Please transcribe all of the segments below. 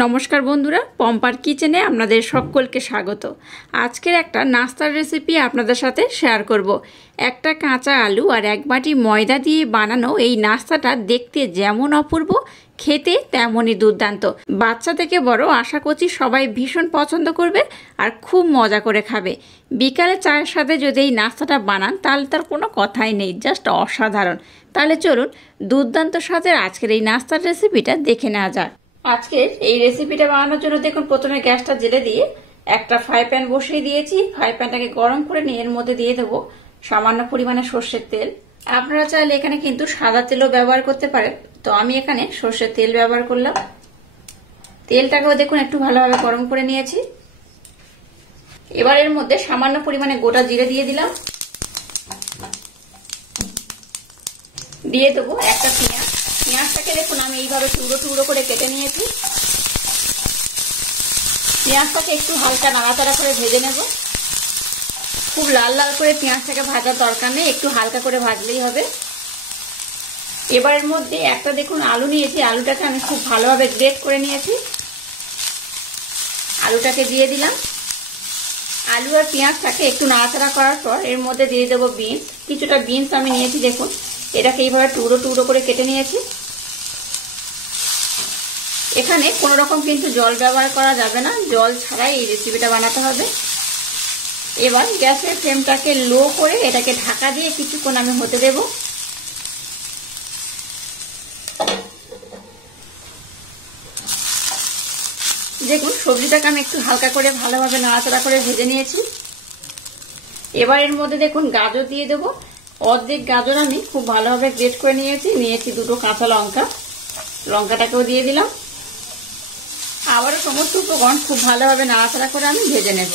নমস্কার বন্ধুরা, পম্পার কিচেনে আপনাদের সকলকে স্বাগত। আজকের একটা নাস্তার রেসিপি আপনাদের সাথে শেয়ার করব। একটা কাঁচা আলু আর এক বাটি ময়দা দিয়ে বানানো এই নাস্তাটা দেখতে যেমন অপূর্ব, খেতে তেমনই দুর্দান্ত। বাচ্চা থেকে বড় আশা করছি সবাই ভীষণ পছন্দ করবে আর খুব মজা করে খাবে। বিকালে চায়ের সাথে যদি এই নাস্তাটা বানান তাহলে তার কোনো কথাই নেই, জাস্ট অসাধারণ। তাহলে চলুন দুর্দান্ত স্বাদের আজকের এই নাস্তার রেসিপিটা দেখে নেওয়া যাক। আজকের এই রেসিপিটা বানানোর জন্য দেখুন, প্রথমে গ্যাসটা জেলে দিয়ে একটা ফ্রাই প্যান বসিয়ে দিয়েছি। ফ্রাই প্যানটাকে গরম করে নিয়ে এর মধ্যে দিয়ে দেবো সামান্য পরিমাণে সর্ষের তেল। আপনারা চাইলে এখানে কিন্তু সাদা তেলও ব্যবহার করতে পারেন, তো আমি এখানে সর্ষের তেল ব্যবহার করলাম। তেলটাকেও দেখুন একটু ভালোভাবে গরম করে নিয়েছি। এবার এর মধ্যে সামান্য পরিমাণে গোটা জিরে দিয়ে দিলাম। দিয়ে দেবো একটা পেঁয়াজ। পেঁয়াজটাকে দেখুন আমি এইভাবে টুকরো টুকরো করে কেটে নিয়েছি। পেঁয়াজটাকে একটু হালকা নাড়াচাড়া করে ভেজে নেব। খুব লাল লাল করে পেঁয়াজটাকে ভাজার দরকার নেই, একটু হালকা করে ভাজলেই হবে। এবার এর মধ্যে একটা দেখুন আলু নিয়েছি, আলুটাকে আমি খুব ভালোভাবে গ্রেট করে নিয়েছি। আলুটাকে দিয়ে দিলাম। আলু আর পেঁয়াজটাকে একটু নাড়াচাড়া করার পর এর মধ্যে দিয়ে দেবো বিনস। কিছুটা বিনস আমি নিয়েছি, দেখুন এটাকে এইভাবে টুকরো টুকরো করে কেটে নিয়েছি। এখানে কোনো রকম কিন্তু জল ব্যবহার করা যাবে না, জল ছাড়াই এই রেসিপিটা বানাতে হবে। এবার গ্যাসের ফ্লেমটাকে লো করে এটাকে ঢাকা দিয়ে কিছুক্ষণ আমি হতে দেব। দেখুন সবজিটাকে আমি একটু হালকা করে ভালোভাবে নাড়াচাড়া করে ভেজে নিয়েছি। এবার এর মধ্যে দেখুন গাজর দিয়ে দেবো। অর্ধেক গাজর আমি খুব ভালোভাবে গ্রেট করে নিয়েছি দুটো কাঁচা লঙ্কা। লঙ্কাটাকেও দিয়ে দিলাম। আবারও সমস্ত উপকরণ খুব ভালোভাবে নাড়াচাড়া করে আমি ভেজে নেব।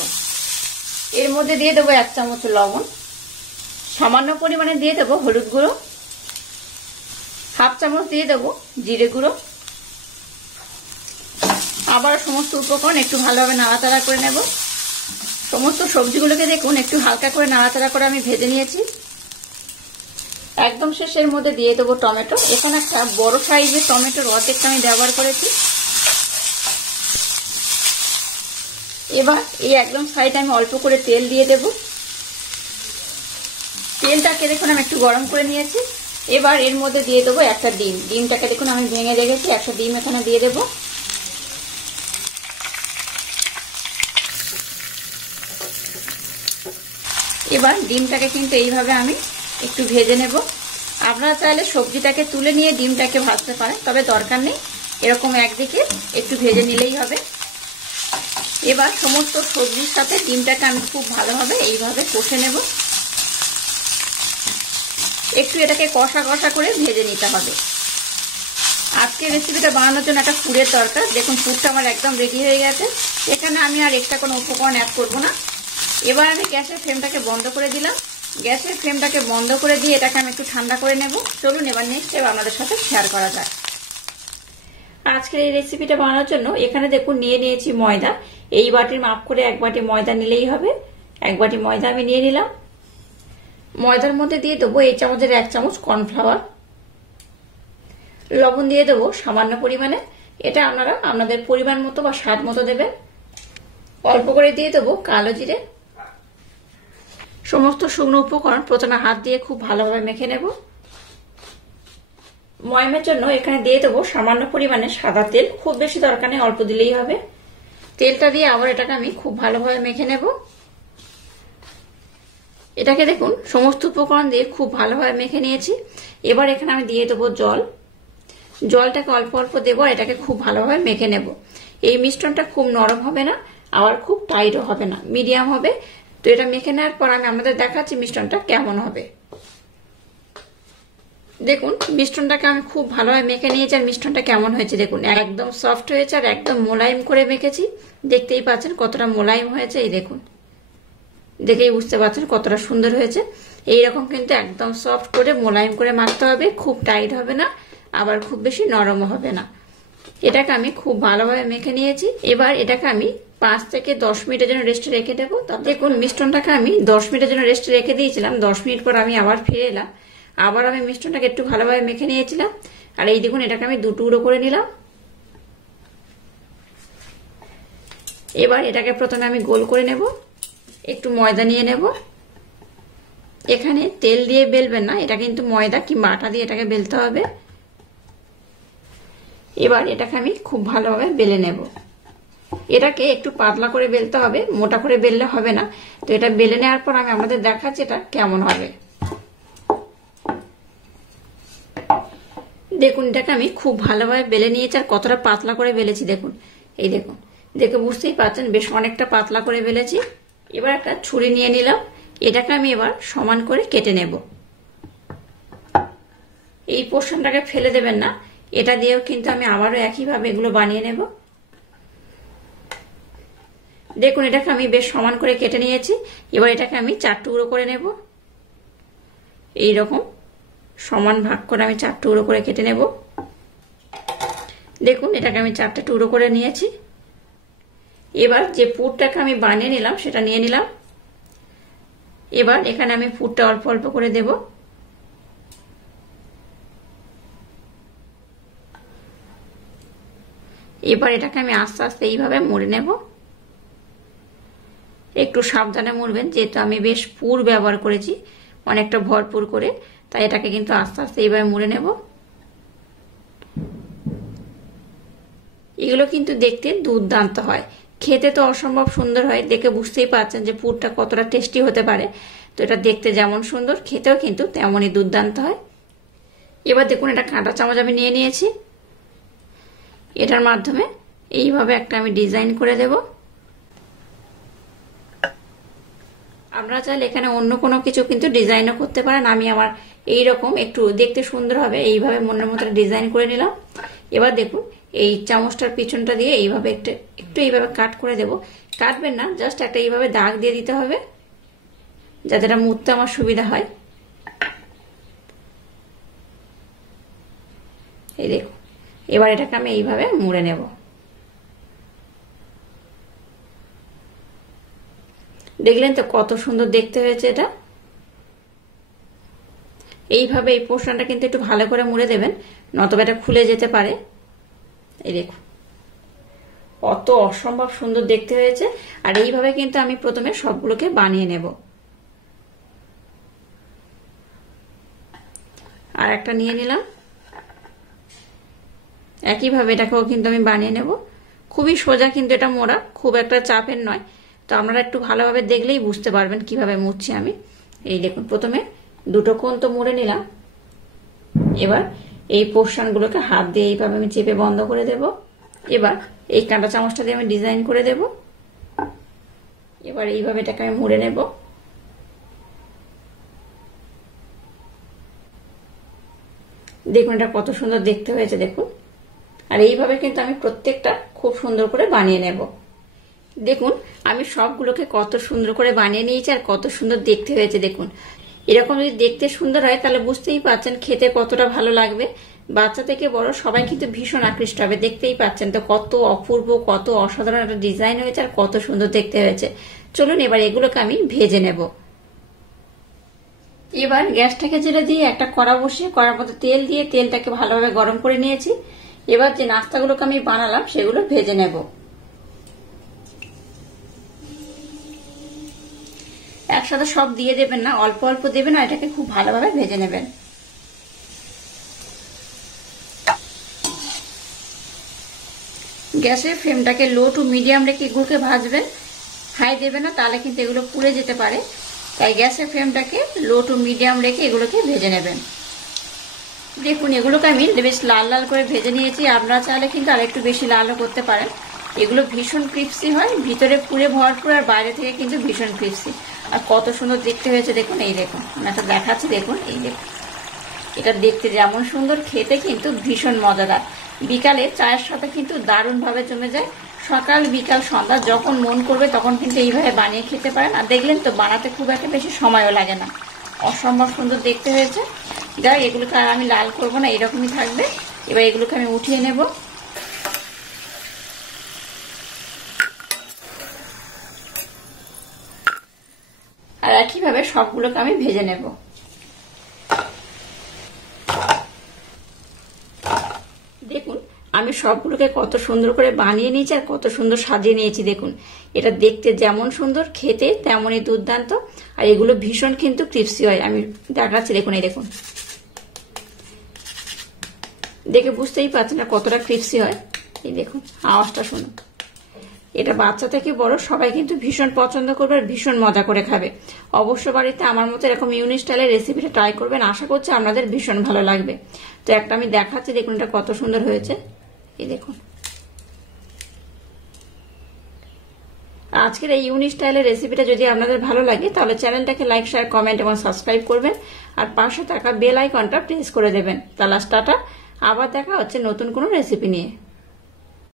এর মধ্যে দিয়ে দেবো 1 চামচ লবণ। সামান্য পরিমাণে দিয়ে দেবো হলুদ গুঁড়ো। 1/2 চামচ দিয়ে দেবো জিরে গুঁড়ো। আবার সমস্ত উপকরণ একটু ভালোভাবে নাড়াচাড়া করে নেব। সমস্ত সবজিগুলোকে দেখুন একটু হালকা করে নাড়াচাড়া করে আমি ভেজে নিয়েছি। একদম শেষের মধ্যে দিয়ে দেবো টমেটো। এখানে একটা বড় সাইজের টমেটোর অর্ধেকটা আমি ব্যবহার করেছি। এবার এই একদম সাইডে আমি অল্প করে তেল দিয়ে দেব। তেলটাকে দেখুন আমি একটু গরম করে নিয়েছি। এবার এর মধ্যে দিয়ে দেবো একটা ডিম। ডিমটাকে দেখুন আমি ভেঙে রেখেছি, একটা ডিম এখানে দিয়ে দেব। এবার ডিমটাকে কিন্তু এইভাবে আমি একটু ভেজে নেব। আপনারা চাইলে সবজিটাকে তুলে নিয়ে ডিমটাকে ভাজতে পারেন, তবে দরকার নেই, এরকম একদিকে একটু ভেজে নিলেই হবে। এবার সমস্ত সবজির সাথে ডিমটাকে আমি খুব ভালোভাবে এইভাবে কষে নেব। একটু এটাকে কষা কষা করে ভেজে নিতে হবে। আজকে রেসিপিটা বানানোর জন্য একটা পুরের দরকার। দেখুন পুরটা আমার একদম রেডি হয়ে গেছে। এখানে আমি আর এক্সট্রা কোনো উপকরণ অ্যাড করব না। এবার আমি গ্যাসের ফ্লেমটাকে বন্ধ করে দিলাম। গ্যাসের ফ্লেমটাকে বন্ধ করে দিয়ে এটাকে আমি একটু ঠান্ডা করে নেব। চলুন এবার নেক্সট স্টেপ আপনাদের সাথে শেয়ার করা যাক। আজকের এই রেসিপিটা বানানোর জন্য এখানে দেখুন নিয়েছি ময়দা। এই বাটির মাপ করে 1 বাটি ময়দা নিলেই হবে। 1 বাটি ময়দা আমি নিয়ে নিলাম। ময়দার মধ্যে দিয়ে দেবো এই চামচের 1 চামচ কর্নফ্লাওয়ার। লবণ দিয়ে দেবো সামান্য পরিমাণে, এটা আপনারা আপনাদের পরিমাণ মতো বা স্বাদ মতো দেবেন। অল্প করে দিয়ে দেবো কালো জিরে। সমস্ত শুকনো উপকরণ প্রথমে হাত দিয়ে খুব ভালোভাবে মেখে নেব। ময়মের জন্য এখানে দিয়ে দেবো সামান্য পরিমাণে সাদা তেল। খুব বেশি দরকার নেই, অল্প দিলেই হবে। তেলটা দিয়ে আবার এটাকে আমি খুব ভালোভাবে মেখে নেব। এটাকে দেখুন সমস্ত উপকরণ দিয়ে খুব ভালোভাবে মেখে নিয়েছি। এবার এখানে আমি দিয়ে দেবো জল। জলটাকে অল্প অল্প দেবো, এটাকে খুব ভালোভাবে মেখে নেব। এই মিশ্রণটা খুব নরম হবে না, আবার খুব টাইটও হবে না, মিডিয়াম হবে। তো এটা মেখে নেওয়ার পর আমি আমাদের দেখাচ্ছি মিশ্রণটা কেমন হবে। দেখুন মিশ্রণটাকে আমি খুব ভালোভাবে মেখে নিয়েছি। আর মিশ্রণটা কেমন হয়েছে দেখুন, একদম সফট হয়েছে আর একদম মোলায়েম করে মেখেছি। দেখতেই পাচ্ছেন কতটা মোলায়েম হয়েছে। এই দেখুন, দেখেই বুঝতে পারছেন কতটা সুন্দর হয়েছে। এইরকম কিন্তু একদম সফট করে মোলায়েম করে মাখতে হবে, খুব টাইট হবে না, আবার খুব বেশি নরমও হবে না। এটাকে আমি খুব ভালোভাবে মেখে নিয়েছি। এবার এটাকে আমি 5 থেকে 10 মিনিটের জন্য রেস্টে রেখে দেবো। দেখুন মিশ্রণটাকে আমি 10 মিনিটের জন্য রেস্টে রেখে দিয়েছিলাম। 10 মিনিট পর আমি আবার ফিরে এলাম। আবার আমি মিশ্রণটাকে একটু ভালোভাবে মেখে নিয়েছিলাম। আর এই দেখুন এটাকে আমি 2 টুকরো করে নিলাম। এবার এটাকে প্রথমে আমি গোল করে নেব, একটু ময়দা নিয়ে নেব। এখানে তেল দিয়ে বেলবেন না, এটা কিন্তু ময়দা কিংবা আটা দিয়ে এটাকে বেলতে হবে। এবার এটাকে আমি খুব ভালোভাবে বেলে নেব। এটাকে একটু পাতলা করে বেলতে হবে, মোটা করে বেললে হবে না। তো এটা বেলে নেওয়ার পর আমি আপনাদের দেখাচ্ছি এটা কেমন হবে। দেখুন এটাকে আমি খুব ভালোভাবে বেলে নিয়েছি, আর কতটা পাতলা করে বেলেছি দেখুন। এই দেখুন, দেখে বুঝতেই পারছেন বেশ অনেকটা পাতলা করে বেলেছি। এবার একটা ছুরি নিয়ে নিলাম, এটাকে আমি এবার সমান করে কেটে নেব। এই পোর্শনটাকে ফেলে দেবেন না, এটা দিয়েও কিন্তু আমি আবারও একইভাবে এগুলো বানিয়ে নেব। দেখুন এটাকে আমি বেশ সমান করে কেটে নিয়েছি। এবার এটাকে আমি 4 টুকরো করে নেব। এইরকম সমান ভাগ করে আমি 4 টুকরো করে কেটে নেব। দেখুন এটাকে আমি 4টে টুকরো করে নিয়েছি। এবার যে পুরটাকে আমি বানিয়ে নিলাম সেটা নিয়ে নিলাম। এবার এখানে আমি পুরটা অল্প অল্প করে দেব। এবার এটাকে আমি আস্তে আস্তে এইভাবে মুড়ে নেব। একটু সাবধানে মুড়বেন, যেহেতু আমি বেশ পুর ব্যবহার করেছি অনেকটা ভরপুর করে, তাই এটাকে কিন্তু আস্তে আস্তে এইভাবে মুড়ে নেব। এগুলো কিন্তু দেখতে দুর্দান্ত হয়, খেতে তো অসম্ভব সুন্দর হয়। দেখে বুঝতেই পারছেন যে পুরটা কতটা টেস্টি হতে পারে। তো এটা দেখতে যেমন সুন্দর, খেতেও কিন্তু তেমনই দুর্দান্ত হয়। এবার দেখুন এটা কাঁটা চামচ আমি নিয়ে নিয়েছি। এটার মাধ্যমে এইভাবে একটা আমি ডিজাইন করে দেব। আপনারা চাইলে এখানে অন্য কোনো কিছু কিন্তু ডিজাইনও করতে পারেন। আমি আমার এইরকম একটু দেখতে সুন্দর হবে এইভাবে মনের মতো ডিজাইন করে নিলাম। এবার দেখুন এই চামচটার পিছনটা দিয়ে এইভাবে একটু এইভাবে কাট করে দেব। কাটবেন না, জাস্ট একটা এইভাবে দাগ দিয়ে দিতে হবে, যাতে এটা মুড়তে আমার সুবিধা হয়। এই দেখুন, এবার এটাকে আমি এইভাবে মুড়ে নেব। দেখলেন তো কত সুন্দর দেখতে হয়েছে এটা। এইভাবে এই পোর্শনটা কিন্তু একটু ভালো করে মুড়ে দেবেন, নতবা এটা খুলে যেতে পারে। এই দেখুন কত অসম্ভব সুন্দর দেখতে হয়েছে। আর এইভাবে কিন্তু আমি প্রথমে সবগুলোকে বানিয়ে নেব। আর একটা নিয়ে নিলাম, একইভাবে এটাকেও কিন্তু আমি বানিয়ে নেব। খুবই সোজা কিন্তু এটা মোড়া, খুব একটা চাপের নয়। তো আপনারা একটু ভালোভাবে দেখলেই বুঝতে পারবেন কিভাবে মুড়ছি আমি। এই দেখুন প্রথমে দুটো কোণ তো মুড়ে নিলাম। এবার এই পোর্শনগুলোকে হাত দিয়ে এইভাবে আমি চেপে বন্ধ করে দেব। এবার এই কাঁটা চামচটা দিয়ে আমি ডিজাইন করে দেব। এবার এইভাবে এটাকে আমি মুড়ে নেব। দেখুন এটা কত সুন্দর দেখতে হয়েছে দেখুন। আর এইভাবে কিন্তু আমি প্রত্যেকটা খুব সুন্দর করে বানিয়ে নেব। দেখুন আমি সবগুলোকে কত সুন্দর করে বানিয়ে নিয়েছি, আর কত সুন্দর দেখতে হয়েছে দেখুন। এরকম যদি দেখতে সুন্দর হয় তাহলে বুঝতেই পারছেন খেতে কতটা ভালো লাগবে। বাচ্চা থেকে বড় সবাই কিন্তু ভীষণ আকৃষ্ট হবে। দেখতেই পাচ্ছেন তো কত অপূর্ব, কত অসাধারণ একটা ডিজাইন হয়েছে, আর কত সুন্দর দেখতে হয়েছে। চলুন এবার এগুলোকে আমি ভেজে নেব। এবার গ্যাসটাকে জেলে দিয়ে একটা কড়া বসিয়ে কড়ার মধ্যে তেল দিয়ে তেলটাকে ভালোভাবে গরম করে নিয়েছি। এবার যে নাস্তাগুলোকে আমি বানালাম সেগুলো ভেজে নেব। একসাথে সব দিয়ে দেবেন না, অল্প অল্প দেবেন, আর এটাকে খুব ভালোভাবে ভেজে নেবেন। গ্যাসের ফ্লেমটাকে লো টু মিডিয়াম রেখে এগুলোকে ভাজবেন, হাই দেবেন না, তাহলে কিন্তু এগুলো পুড়ে যেতে পারে। তাই গ্যাসের ফ্লেমটাকে লো টু মিডিয়াম রেখে এগুলোকে ভেজে নেবেন। দেখুন এগুলোকে আমি বেশ লাল লাল করে ভেজে নিয়েছি। আপনারা চাইলে কিন্তু আর একটু বেশি লালও করতে পারেন। এগুলো ভীষণ ক্রিস্পি হয়, ভিতরে পুরে ভরপুর, আর বাইরে থেকে কিন্তু ভীষণ ক্রিস্পি। আর কত সুন্দর দেখতে হয়েছে দেখুন। এই দেখুন আমি একটা দেখাচ্ছি, দেখুন এই দেখুন এটা দেখতে যেমন সুন্দর, খেতে কিন্তু ভীষণ মজাদার। বিকালে চায়ের সাথে কিন্তু দারুণভাবে জমে যায়। সকাল বিকাল সন্ধ্যা যখন মন করবে তখন কিন্তু এইভাবে বানিয়ে খেতে পারেন। আর দেখলেন তো বানাতে খুব একটা বেশি সময়ও লাগে না। অসম্ভব সুন্দর দেখতে হয়েছে। যাই এগুলোকে আর আমি লাল করবো না, এরকমই থাকবে। এবার এগুলোকে আমি উঠিয়ে নেব। আর একইভাবে সবগুলোকে আমি ভেজে নেব। দেখুন আমি সবগুলোকে কত সুন্দর করে বানিয়ে নিয়েছি আর কত সুন্দর সাজিয়ে নিয়েছি দেখুন। এটা দেখতে যেমন সুন্দর, খেতে তেমনই দুর্দান্ত। আর এগুলো ভীষণ কিন্তু ক্রিস্পি হয়। আমি দেখাচ্ছি, দেখুন, এই দেখুন, দেখে বুঝতেই পারছেন না কতটা ক্রিস্পি হয়। এই দেখুন, আওয়াজটা শুনুন। এটা বাচ্চা থেকে বড় সবাই কিন্তু ভীষণ পছন্দ করবে আর ভীষণ মজা করে খাবে। অবশ্য বাড়িতে আমার মতো এরকম ইউনিক স্টাইলের রেসিপিটা ট্রাই করবেন, আশা করছি আপনাদের ভীষণ ভালো লাগবে। তো একটা আমি দেখাচ্ছি, দেখুন এটা কত সুন্দর হয়েছে। এই দেখুন, আজকের এই ইউনিক স্টাইলের রেসিপিটা যদি আপনাদের ভালো লাগে তাহলে চ্যানেলটাকে লাইক, শেয়ার, কমেন্ট এবং সাবস্ক্রাইব করবেন আর পাশে থাকা বেল আইকনটা প্রেস করে দেবেন। তাহলে টাটা, আবার দেখা হচ্ছে নতুন কোনো রেসিপি নিয়ে।